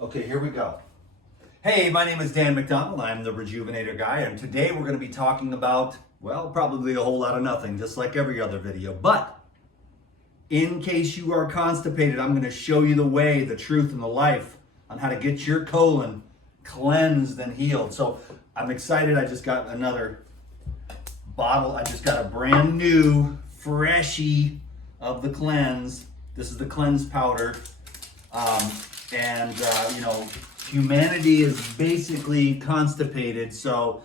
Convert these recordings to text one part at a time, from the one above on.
Okay, here we go. Hey, my name is Dan McDonald. I'm the Rejuvenator Guy, and today we're going to be talking about, well, probably a whole lot of nothing, just like every other video. But in case you are constipated, I'm going to show you the way, the truth, and the life on how to get your colon cleansed and healed. So I'm excited. I just got another bottle. I just got a brand new, freshie of the cleanse. This is the cleanse powder. Humanity is basically constipated. So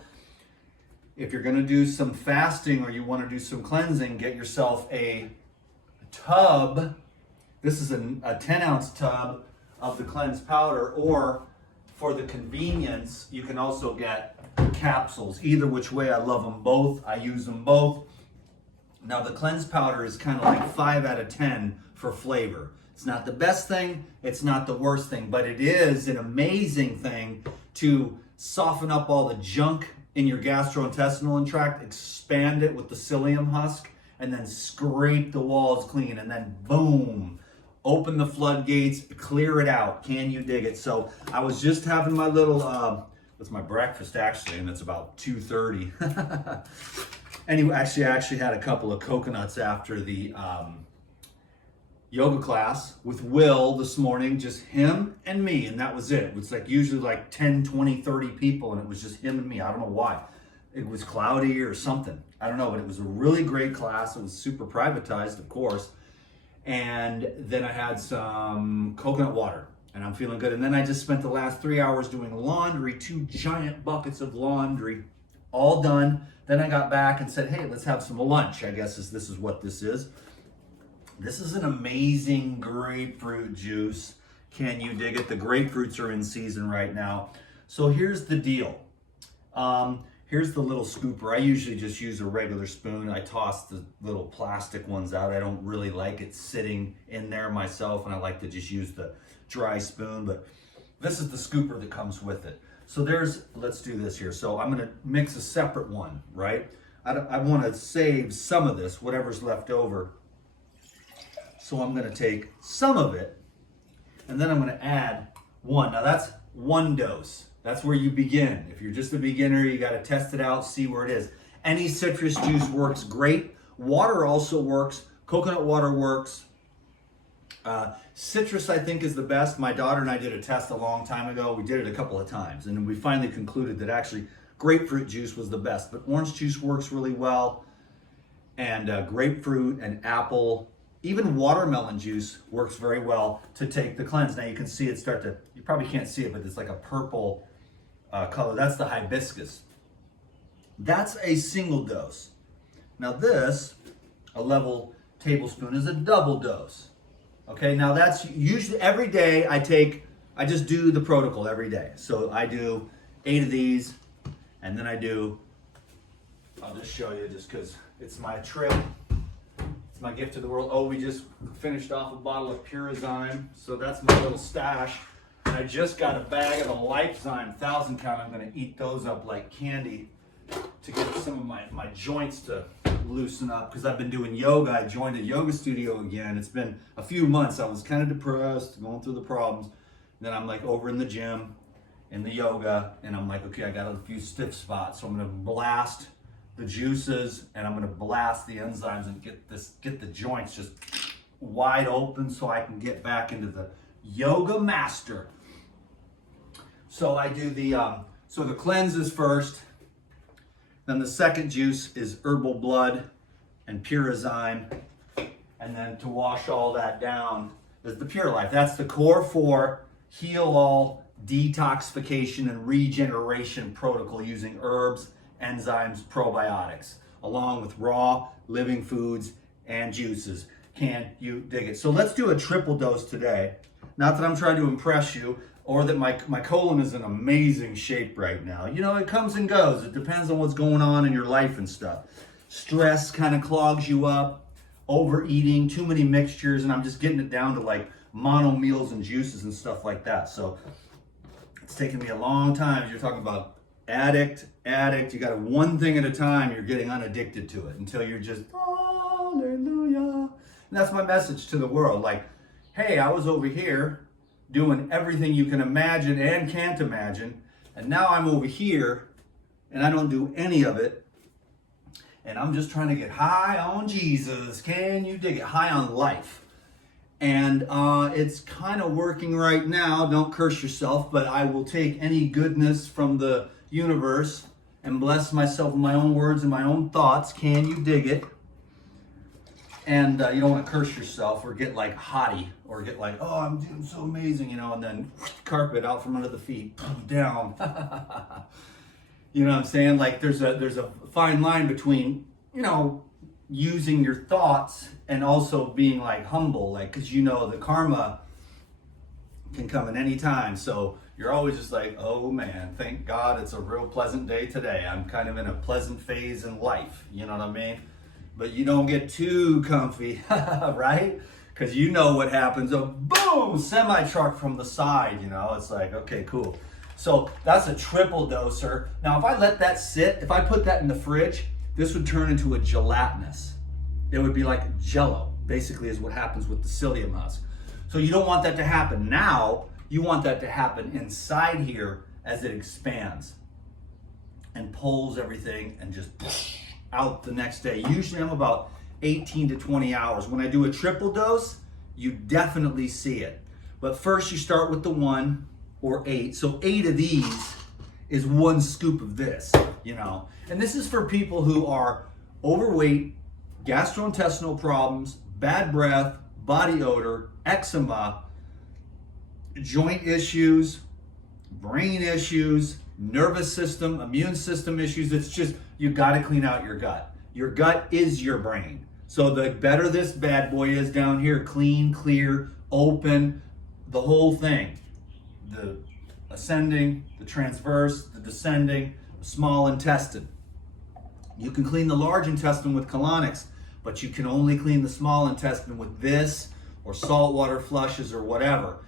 if you're going to do some fasting or you want to do some cleansing, get yourself a tub. This is a 10-ounce tub of the cleanse powder, or for the convenience, you can also get capsules. Either which way, I love them both. I use them both. Now the cleanse powder is kind of like 5 out of 10 for flavor. It's not the best thing, it's not the worst thing, but it is an amazing thing to soften up all the junk in your gastrointestinal tract, expand it with the psyllium husk, and then scrape the walls clean, and then boom, open the floodgates, clear it out. Can you dig it? So I was just having my little, it's my breakfast actually, and it's about 2:30. Anyway, I actually had a couple of coconuts after the yoga class with Will this morning, just him and me, and that was it. It was like usually like 10, 20, 30 people, and it was just him and me. I don't know why. It was cloudy or something. I don't know, but it was a really great class. It was super privatized, of course. And then I had some coconut water, and I'm feeling good. And then I just spent the last 3 hours doing laundry, 2 giant buckets of laundry, all done. Then I got back and said, hey, let's have some lunch, I guess this is what this is. This is an amazing grapefruit juice. Can you dig it? The grapefruits are in season right now. So here's the deal. Here's the little scooper. I usually just use a regular spoon. I toss the little plastic ones out. I don't really like it sitting in there myself, and I like to just use the dry spoon, but this is the scooper that comes with it. So let's do this here. So I'm gonna mix a separate one, right? I wanna save some of this, whatever's left over. So I'm gonna take some of it, and then I'm gonna add one. Now that's 1 dose. That's where you begin. If you're just a beginner, you gotta test it out, see where it is. Any citrus juice works great. Water also works. Coconut water works. Citrus, I think, is the best. My daughter and I did a test a long time ago. We did it a couple of times, and we finally concluded that actually grapefruit juice was the best. But orange juice works really well, and grapefruit and apple, even watermelon juice works very well to take the cleanse. Now you can see it you probably can't see it, but it's like a purple color. That's the hibiscus. That's a single dose. Now this, a level tablespoon, is a double dose. Okay, now that's usually every day I just do the protocol every day. So I do 8 of these, and then I'll just show you just because it's my trip. It's my gift to the world. Oh, we just finished off a bottle of Purazyme, so that's my little stash. And I just got a bag of the Lifezyme 1,000 count. I'm gonna eat those up like candy to get some of my joints to loosen up, because I've been doing yoga. I joined a yoga studio again. It's been a few months. I was kind of depressed, going through the problems. Then I'm like over in the gym, in the yoga, and I'm like, okay, I got a few stiff spots, so I'm gonna blast the juices, and I'm gonna blast the enzymes and get the joints just wide open so I can get back into the yoga master. So I do the cleanse is first. Then the second juice is herbal blood and Purazyme. And then to wash all that down is the Pure Life. That's the core 4 heal all detoxification and regeneration protocol using herbs, enzymes, probiotics, along with raw living foods and juices. Can you dig it? So let's do a triple dose today. Not that I'm trying to impress you, or that my colon is in amazing shape right now. You know, it comes and goes. It depends on what's going on in your life and stuff. Stress kind of clogs you up, overeating, too many mixtures, and I'm just getting it down to like mono meals and juices and stuff like that. So it's taken me a long time. You're talking about addict. You got one thing at a time. You're getting unaddicted to it until you're just, hallelujah. And that's my message to the world. Like, hey, I was over here doing everything you can imagine and can't imagine. And now I'm over here and I don't do any of it. And I'm just trying to get high on Jesus. Can you dig it? High on life. And it's kind of working right now. Don't curse yourself, but I will take any goodness from the universe and bless myself with my own words and my own thoughts. Can you dig it? And you don't want to curse yourself or get like haughty or get like, oh, I'm doing so amazing, you know, and then carpet out from under the feet, down. You know what I'm saying? Like there's a fine line between, you know, using your thoughts and also being like humble, like, because you know the karma can come at any time. So you're always just like, oh man, thank God it's a real pleasant day today. I'm kind of in a pleasant phase in life. You know what I mean? But you don't get too comfy, right? Because you know what happens. A boom, semi-truck from the side, you know? It's like, okay, cool. So that's a triple doser. Now, if I let that sit, if I put that in the fridge, this would turn into a gelatinous. It would be like Jello, basically is what happens with the psyllium husk. So you don't want that to happen now. You want that to happen inside here as it expands and pulls everything and just out the next day. Usually I'm about 18 to 20 hours. When I do a triple dose, you definitely see it. But first you start with the 1 or 8. So 8 of these is 1 scoop of this, you know. And this is for people who are overweight, gastrointestinal problems, bad breath, body odor, eczema, joint issues, brain issues, nervous system, immune system issues. It's just, you gotta clean out your gut. Your gut is your brain. So the better this bad boy is down here, clean, clear, open, the whole thing. The ascending, the transverse, the descending, the small intestine. You can clean the large intestine with colonics, but you can only clean the small intestine with this or saltwater flushes or whatever.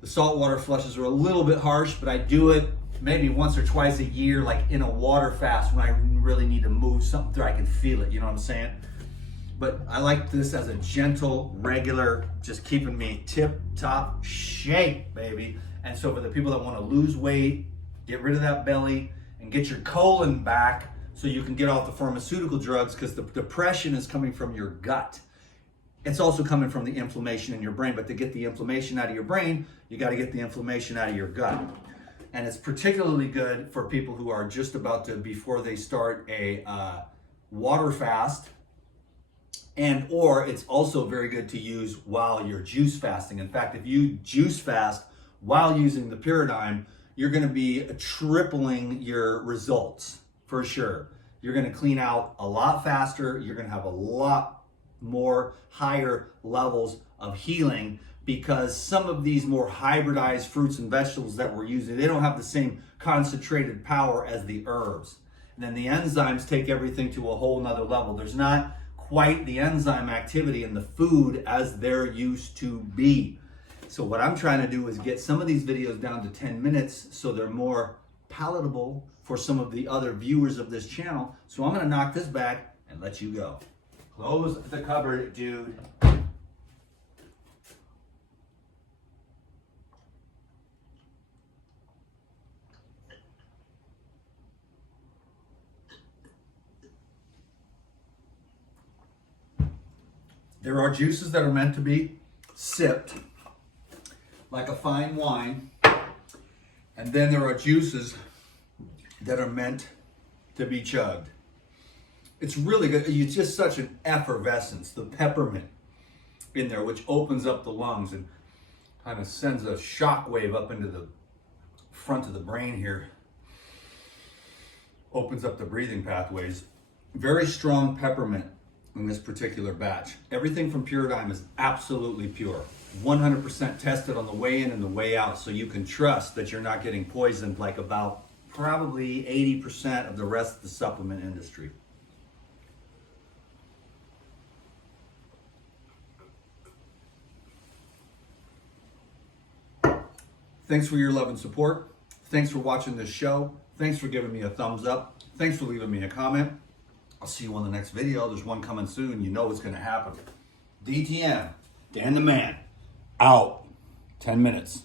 The saltwater flushes are a little bit harsh, but I do it maybe once or twice a year, like in a water fast when I really need to move something through. I can feel it, you know what I'm saying? But I like this as a gentle, regular, just keeping me tip-top shape, baby. And so for the people that want to lose weight, get rid of that belly, and get your colon back so you can get off the pharmaceutical drugs, because the depression is coming from your gut. It's also coming from the inflammation in your brain, but to get the inflammation out of your brain, you got to get the inflammation out of your gut. And it's particularly good for people who are just about to, before they start a water fast, and or it's also very good to use while you're juice fasting. In fact, if you juice fast while using the paradigm, you're going to be tripling your results for sure. You're going to clean out a lot faster. You're going to have a lot more higher levels of healing, because some of these more hybridized fruits and vegetables that we're using, they don't have the same concentrated power as the herbs. And then the enzymes take everything to a whole nother level. There's not quite the enzyme activity in the food as there used to be. So what I'm trying to do is get some of these videos down to 10 minutes so they're more palatable for some of the other viewers of this channel. So I'm gonna knock this back and let you go. Close the cupboard, dude. There are juices that are meant to be sipped like a fine wine, and then there are juices that are meant to be chugged. It's really good. It's just such an effervescence, the peppermint in there, which opens up the lungs and kind of sends a shock wave up into the front of the brain here. Opens up the breathing pathways. Very strong peppermint in this particular batch. Everything from Paradigm is absolutely pure. 100% tested on the way in and the way out, so you can trust that you're not getting poisoned like about probably 80% of the rest of the supplement industry. Thanks for your love and support. Thanks for watching this show. Thanks for giving me a thumbs up. Thanks for leaving me a comment. I'll see you on the next video. There's one coming soon. You know what's going to happen. DTM, Dan the Man, out. 10 minutes.